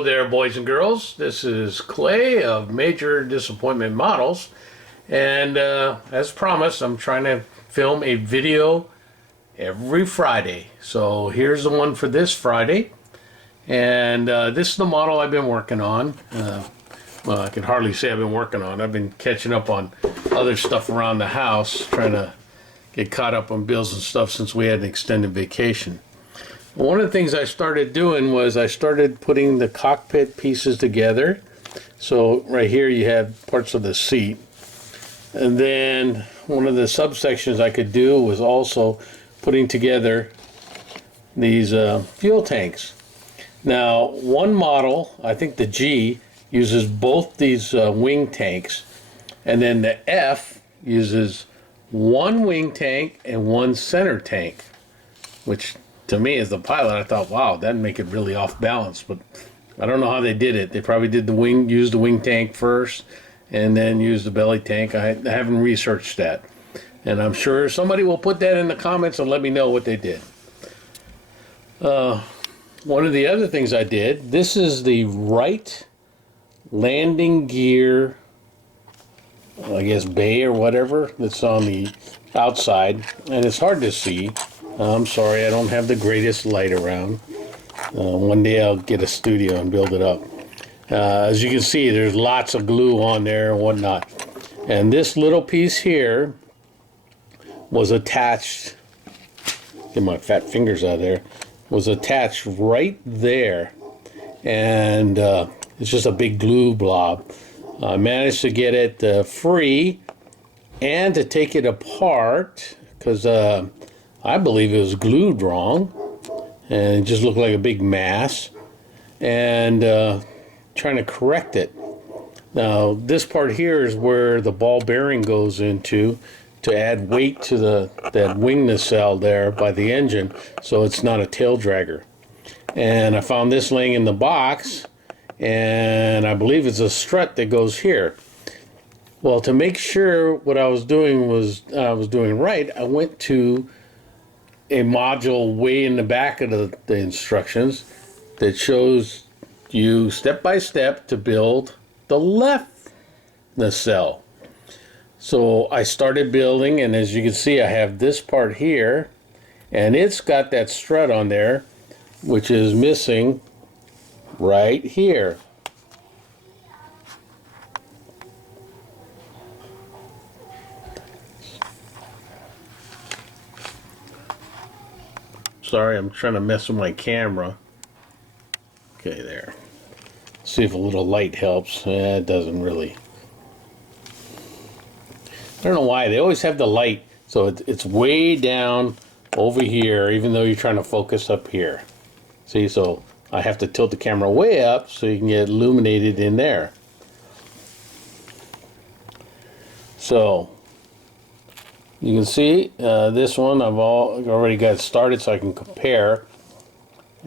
Hello there, boys and girls. This is Clay of Major Disappointment Models, and as promised, I'm trying to film a video every Friday. So here's the one for this Friday, and this is the model I've been working on. Well, I can hardly say I've been working on. I've been catching up on other stuff around the house, trying to get caught up on bills and stuff since we had an extended vacation. One of the things I started doing was I started putting the cockpit pieces together. So right here you have parts of the seat. And then one of the subsections I could do was also putting together these fuel tanks. Now, one model, I think the G, uses both these wing tanks. And then the F uses one wing tank and one center tank, which to me as the pilot, I thought, wow, that'd make it really off balance, but I don't know how they did it. They probably did used the wing tank first and then used the belly tank. I haven't researched that. And I'm sure somebody will put that in the comments and let me know what they did. One of the other things I did, this is the right landing gear, I guess bay or whatever, that's on the outside, and it's hard to see. I'm sorry, I don't have the greatest light around. One day I'll get a studio and build it up. As you can see, there's lots of glue on there and whatnot. And this little piece here was attached, get my fat fingers out of there, was attached right there. And it's just a big glue blob. I managed to get it free and to take it apart because I believe it was glued wrong and it just looked like a big mass, and trying to correct it. Now this part here is where the ball bearing goes into to add weight to that wing nacelle there by the engine, so it's not a tail dragger. And I found this laying in the box, and I believe it's a strut that goes here. Well, to make sure what I was doing was doing right, I went to a module way in the back of the instructions that shows you step by step to build the left nacelle. So I started building, and as you can see, I have this part here, and it's got that strut on there, which is missing right here. Sorry, I'm trying to mess with my camera. Okay, there. See if a little light helps. It doesn't really. I don't know why. They always have the light, so it's way down over here, even though you're trying to focus up here. See, so I have to tilt the camera way up so you can get illuminated in there. So you can see this one I've already got started so I can compare.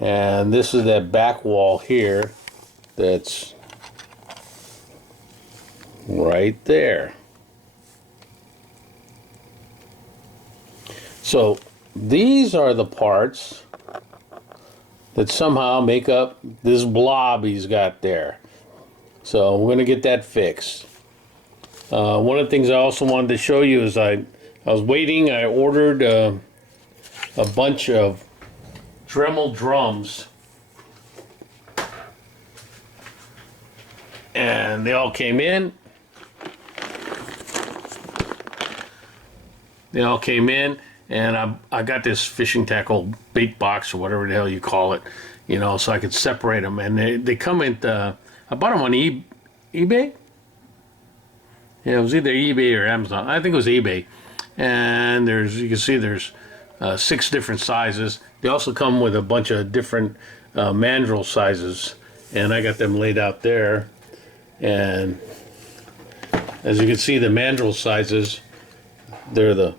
And this is that back wall here that's right there. So these are the parts that somehow make up this blob he's got there. So we're going to get that fixed. One of the things I also wanted to show you is I was waiting. I ordered a bunch of Dremel drums, and they all came in. And I got this fishing tackle bait box or whatever the hell you call it, you know, so I could separate them. And they come in. I bought them on eBay. Yeah, it was either eBay or Amazon. I think it was eBay. And you can see there's 6 different sizes. They also come with a bunch of different mandrel sizes, and I got them laid out there. And as you can see, the mandrel sizes, they're the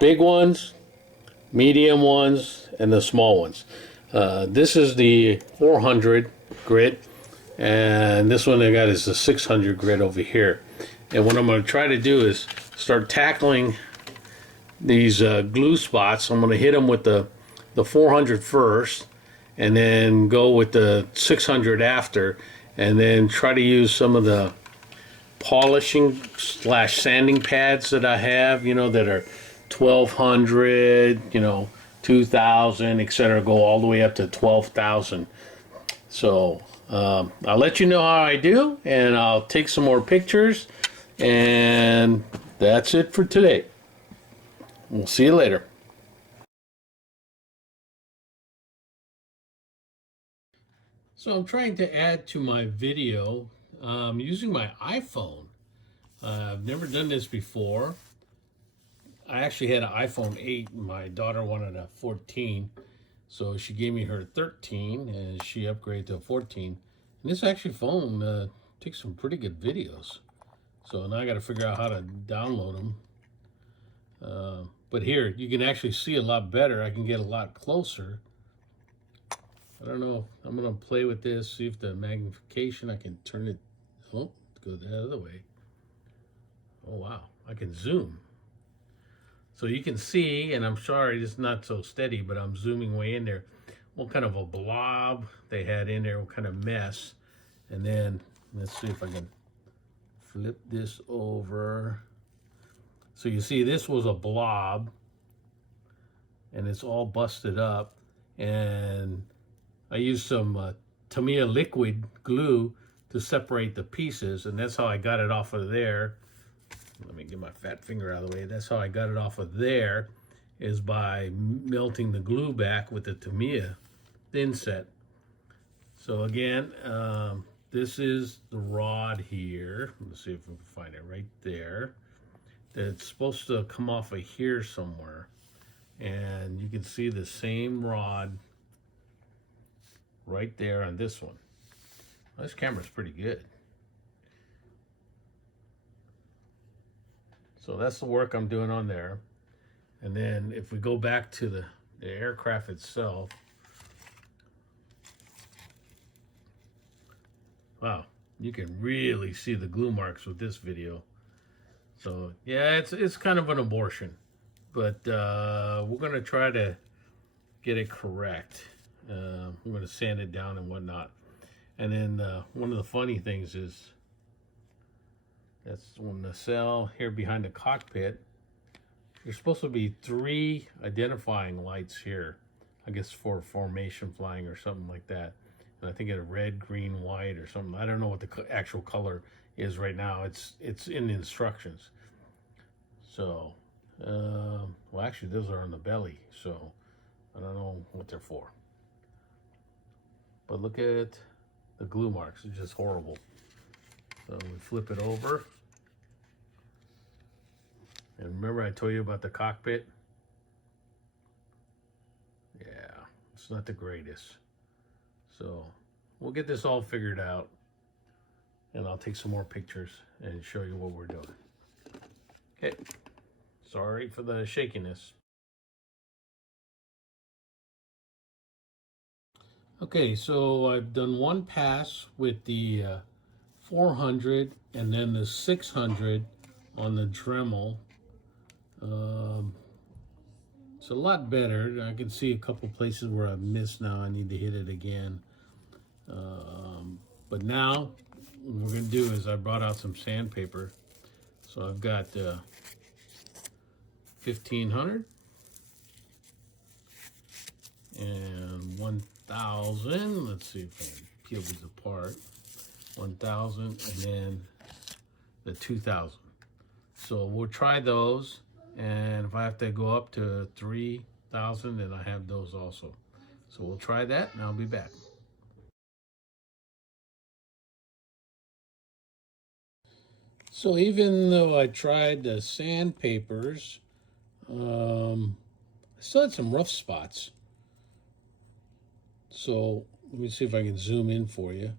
big ones, medium ones, and the small ones. This is the 400 grit, and this one I got is the 600 grit over here. And what I'm going to try to do is start tackling these glue spots. I'm going to hit them with the 400 first, and then go with the 600 after, and then try to use some of the polishing slash sanding pads that I have, that are 1200, 2000, etc. Go all the way up to 12,000. So I'll let you know how I do, and I'll take some more pictures, and that's it for today. We'll see you later. So I'm trying to add to my video using my iPhone. I've never done this before. I actually had an iPhone 8. My daughter wanted a 14. So she gave me her 13 and she upgraded to a 14. And this actually phone takes some pretty good videos. So now I got to figure out how to download them. But here, you can actually see a lot better. I can get a lot closer. I don't know. I'm going to play with this, see if the magnification, I can turn it. Oh, go the other way. Oh, wow. I can zoom. So you can see, and I'm sorry, it's not so steady, but I'm zooming way in there. What kind of a blob they had in there, what kind of mess. And then, let's see if I can flip this over. So you see, this was a blob, and it's all busted up. And I used some Tamiya liquid glue to separate the pieces, and that's how I got it off of there. Let me get my fat finger out of the way. That's how I got it off of there, is by melting the glue back with the Tamiya thin set. So again, this is the rod here. Let's see if we can find it right there. It's supposed to come off of here somewhere. And you can see the same rod right there on this one. This camera's pretty good. So that's the work I'm doing on there. And then if we go back to the aircraft itself, wow, you can really see the glue marks with this video. So yeah, it's kind of an abortion, but we're gonna try to get it correct. We're gonna sand it down and whatnot. And then one of the funny things is, that's when the cell here behind the cockpit, there's supposed to be 3 identifying lights here, I guess for formation flying or something like that. And I think it's red, green, white or something. I don't know what the actual color is right now. It's in the instructions. So, well, actually those are on the belly, so I don't know what they're for. But look at the glue marks, it's just horrible. So we flip it over. And remember I told you about the cockpit? Yeah, it's not the greatest. So we'll get this all figured out, and I'll take some more pictures and show you what we're doing. Okay, sorry for the shakiness. Okay, so I've done one pass with the 400 and then the 600 on the Dremel. It's a lot better. I can see a couple places where I've missed now. I need to hit it again. But now what we're going to do is I brought out some sandpaper. So I've got 1500 and 1000. Let's see if I can peel these apart. 1000 and then the 2000. So we'll try those, and if I have to go up to 3000, then I have those also. So we'll try that and I'll be back. So even though I tried the sandpapers, I still had some rough spots. So let me see if I can zoom in for you.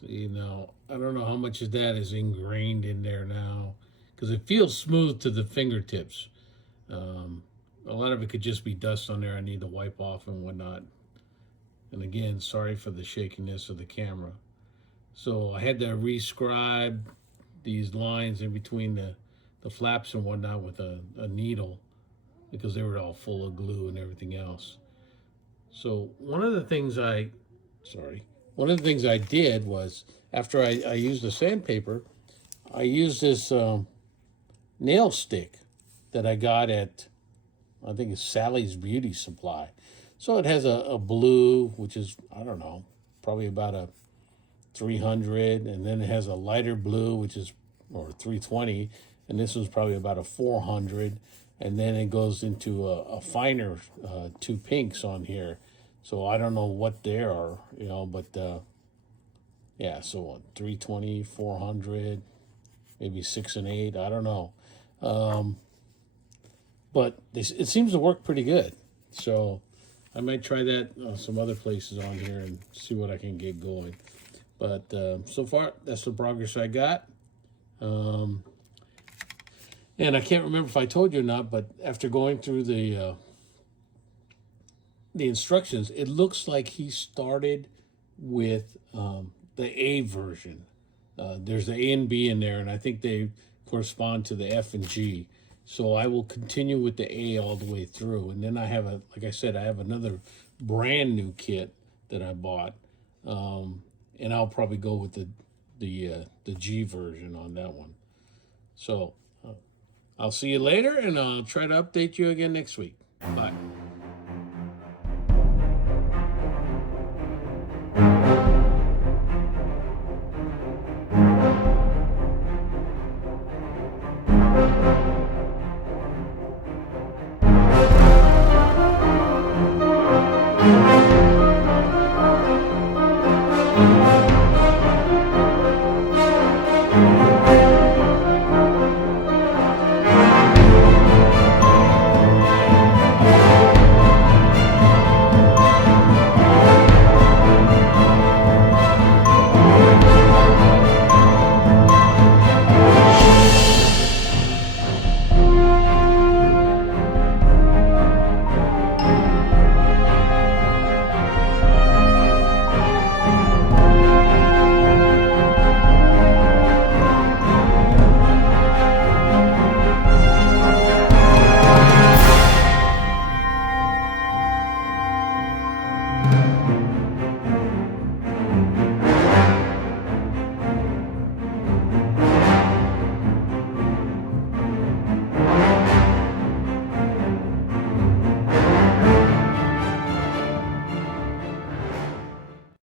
See now, I don't know how much of that is ingrained in there now, because it feels smooth to the fingertips. A lot of it could just be dust on there I need to wipe off and whatnot. And again, sorry for the shakiness of the camera. So I had to rescribe these lines in between the flaps and whatnot with a needle. because they were all full of glue and everything else. So one of the things one of the things I did was after I used the sandpaper, I used this nail stick that I got at, I think it's Sally's Beauty Supply. So it has a blue, which is, I don't know, probably about a 300, and then it has a lighter blue, which is, or 320, and this was probably about a 400, and then it goes into a finer two pinks on here. So I don't know what they are, but yeah, so what, 320, 400, maybe 6 and 8, I don't know. But it seems to work pretty good. So I might try that some other places on here and see what I can get going. But so far, that's the progress I got. And I can't remember if I told you or not, but after going through the instructions, it looks like he started with the A version. There's the A and B in there, and I think they correspond to the F and G. So I will continue with the A all the way through, and then I have like I said, I have another brand new kit that I bought, and I'll probably go with the G version on that one. So I'll see you later, and I'll try to update you again next week. Bye.